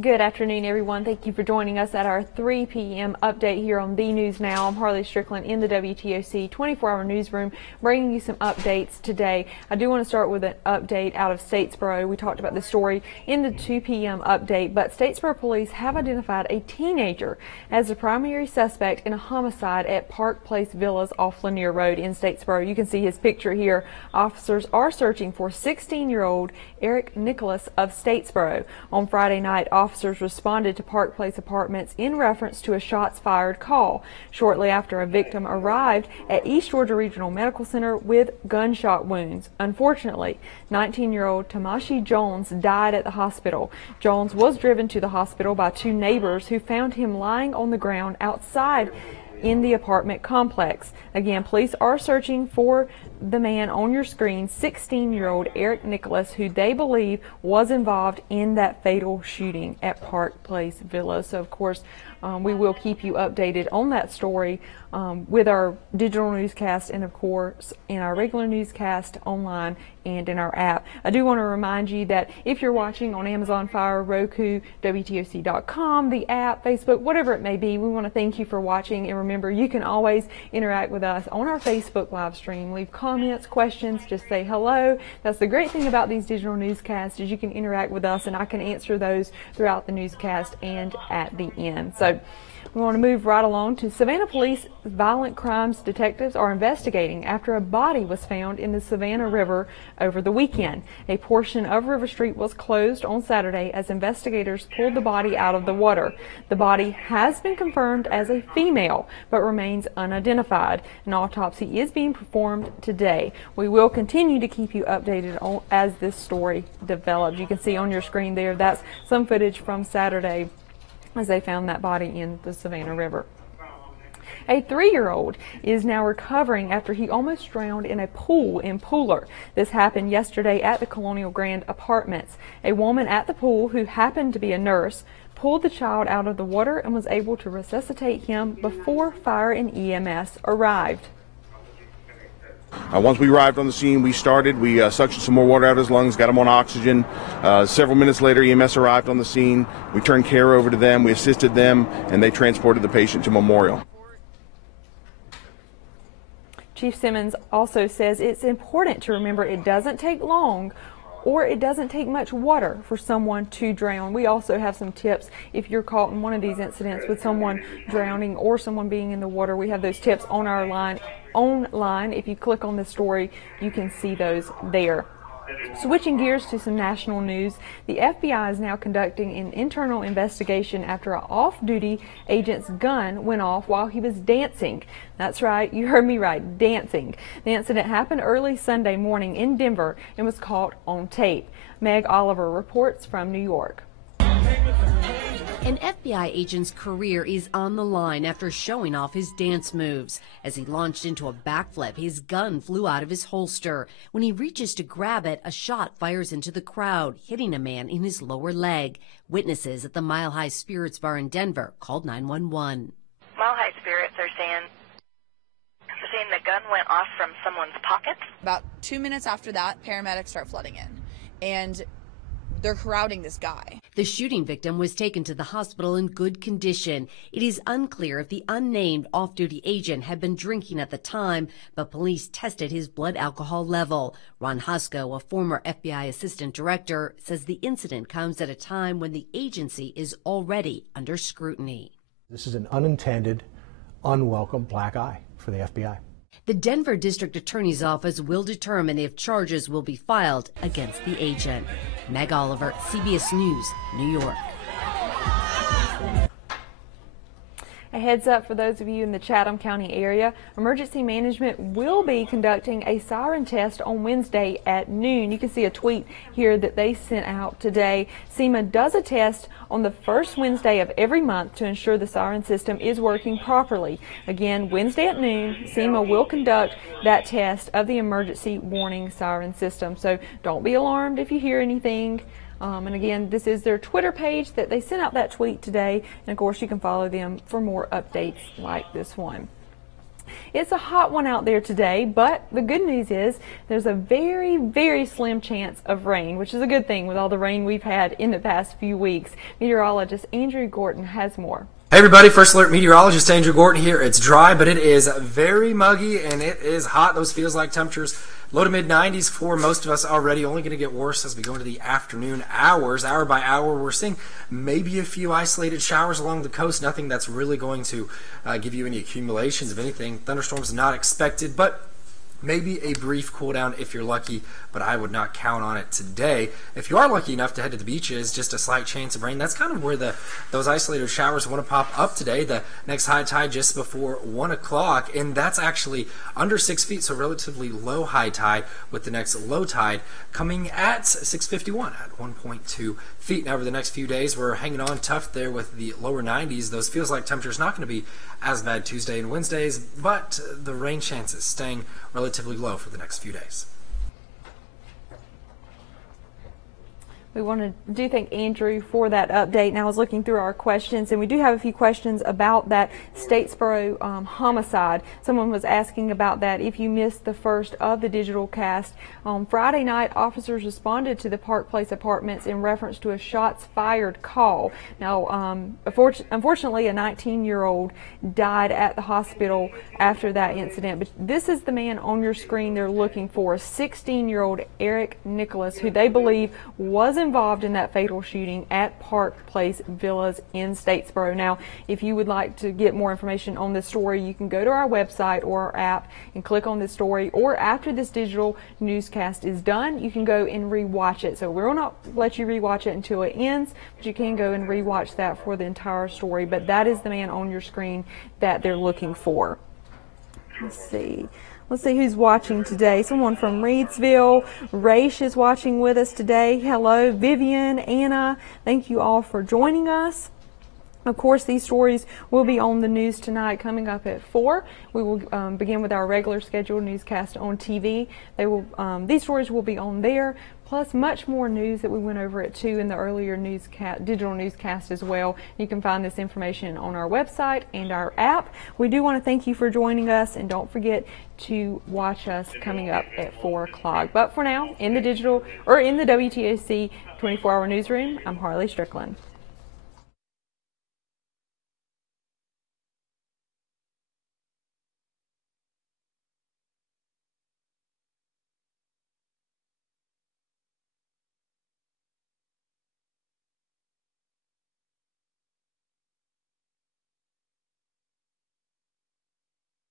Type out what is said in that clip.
Good afternoon, everyone. Thank you for joining us at our 3 p.m. update here on The News Now. I'm Harley Strickland in the WTOC 24-hour newsroom, bringing you some updates today. I do want to start with an update out of Statesboro. We talked about this story in the 2 p.m. update, but Statesboro police have identified a teenager as the primary suspect in a homicide at Park Place Villas off Lanier Road in Statesboro. You can see his picture here. Officers are searching for 16-year-old Eric Nicholas of Statesboro. On Friday night, officers responded to Park Place Apartments in reference to a shots fired call shortly after a victim arrived at East Georgia Regional Medical Center with gunshot wounds. Unfortunately, 19-year-old Tamashi Jones died at the hospital. Jones was driven to the hospital by two neighbors who found him lying on the ground outside in the apartment complex. Again, police are searching for the man on your screen, 16-year-old Eric Nicholas, who they believe was involved in that fatal shooting at Park Place Villas. So, of course, we will keep you updated on that story with our digital newscast and, of course, in our regular newscast online and in our app. I do want to remind you that if you're watching on Amazon Fire, Roku, WTOC.com, the app, Facebook, whatever it may be, we want to thank you for watching. And remember, you can always interact with us on our Facebook live stream. Leave comments, questions, just say hello. That's the great thing about these digital newscasts is you can interact with us, and I can answer those throughout the newscast and at the end. So we want to move right along to Savannah Police. Violent crimes detectives are investigating after a body was found in the Savannah River over the weekend. A portion of River Street was closed on Saturday as investigators pulled the body out of the water. The body has been confirmed as a female but remains unidentified. An autopsy is being performed today. We will continue to keep you updated on as this story develops. You can see on your screen there, that's some footage from Saturday as they found that body in the Savannah River. A 3-year-old is now recovering after he almost drowned in a pool in Pooler. This happened yesterday at the Colonial Grand Apartments. A woman at the pool, who happened to be a nurse, pulled the child out of the water and was able to resuscitate him before fire and EMS arrived. Once we arrived on the scene, we suctioned some more water out of his lungs, got him on oxygen. Several minutes later, EMS arrived on the scene. We turned care over to them, we assisted them, and they transported the patient to Memorial. Chief Simmons also says it's important to remember it doesn't take long or it doesn't take much water for someone to drown. We also have some tips if you're caught in one of these incidents with someone drowning or someone being in the water. We have those tips on our line online. If you click on the story, you can see those there. Switching gears to some national news, the FBI is now conducting an internal investigation after an off-duty agent's gun went off while he was dancing. That's right, you heard me right, dancing. The incident happened early Sunday morning in Denver and was caught on tape. Meg Oliver reports from New York. An FBI agent's career is on the line after showing off his dance moves. As he launched into a backflip, his gun flew out of his holster. When he reaches to grab it, a shot fires into the crowd, hitting a man in his lower leg. Witnesses at the Mile High Spirits Bar in Denver called 911. Mile High Spirits are saying the gun went off from someone's pocket. About 2 minutes after that, paramedics start flooding in, and they're crowding this guy. The shooting victim was taken to the hospital in good condition. It is unclear if the unnamed off-duty agent had been drinking at the time, but police tested his blood alcohol level. Ron Husko, a former FBI assistant director, says the incident comes at a time when the agency is already under scrutiny. This is an unintended, unwelcome black eye for the FBI. The Denver District Attorney's Office will determine if charges will be filed against the agent. Meg Oliver, CBS News, New York. A heads up for those of you in the Chatham County area, emergency management will be conducting a siren test on Wednesday at noon. You can see a tweet here that they sent out today. SEMA does a test on the first Wednesday of every month to ensure the siren system is working properly. Again, Wednesday at noon, SEMA will conduct that test of the emergency warning siren system. So don't be alarmed if you hear anything. And again, this is their Twitter page that they sent out that tweet today. And of course, you can follow them for more updates like this one. It's a hot one out there today, but the good news is there's a very, very slim chance of rain, which is a good thing with all the rain we've had in the past few weeks. Meteorologist Andrew Gorton has more. Hey everybody, First Alert meteorologist Andrew Gorton here. It's dry, but it is very muggy and it is hot. Those feels like temperatures low to mid 90s for most of us already. Only going to get worse as we go into the afternoon hours. Hour by hour, we're seeing maybe a few isolated showers along the coast. Nothing that's really going to give you any accumulations of anything. Thunderstorms not expected, but maybe a brief cool down if you're lucky, but I would not count on it today. If you are lucky enough to head to the beaches, just a slight chance of rain. That's kind of where those isolated showers want to pop up today. The next high tide just before 1 o'clock, and that's actually under 6 feet, so relatively low high tide, with the next low tide coming at 6:51 at 1.2 feet. Now, over the next few days, we're hanging on tough there with the lower 90s. Those feels like temperatures not going to be as bad Tuesday and Wednesdays, but the rain chances staying relatively low for the next few days. We do thank Andrew for that update. Now I was looking through our questions, and we do have a few questions about that Statesboro homicide. Someone was asking about that. If you missed the first of the digital cast, on Friday night, officers responded to the Park Place Apartments in reference to a shots fired call. Now, unfortunately, a 19-year-old died at the hospital after that incident. But this is the man on your screen they're looking for, 16-year-old Eric Nicholas, who they believe was involved in that fatal shooting at Park Place Villas in Statesboro. Now, if you would like to get more information on this story, you can go to our website or our app and click on this story, or after this digital newscast is done, you can go and rewatch it. So we will not let you rewatch it until it ends, but you can go and rewatch that for the entire story. But that is the man on your screen that they're looking for. Let's see who's watching today. Someone from Reedsville. Raish is watching with us today. Hello, Vivian, Anna. Thank you all for joining us. Of course, these stories will be on the news tonight coming up at 4. We will begin with our regular scheduled newscast on TV. These stories will be on there, plus much more news that we went over at 2 in the earlier digital newscast as well. You can find this information on our website and our app. We do want to thank you for joining us, and don't forget to watch us coming up at 4 o'clock. But for now, in the WTOC 24-hour newsroom, I'm Harley Strickland.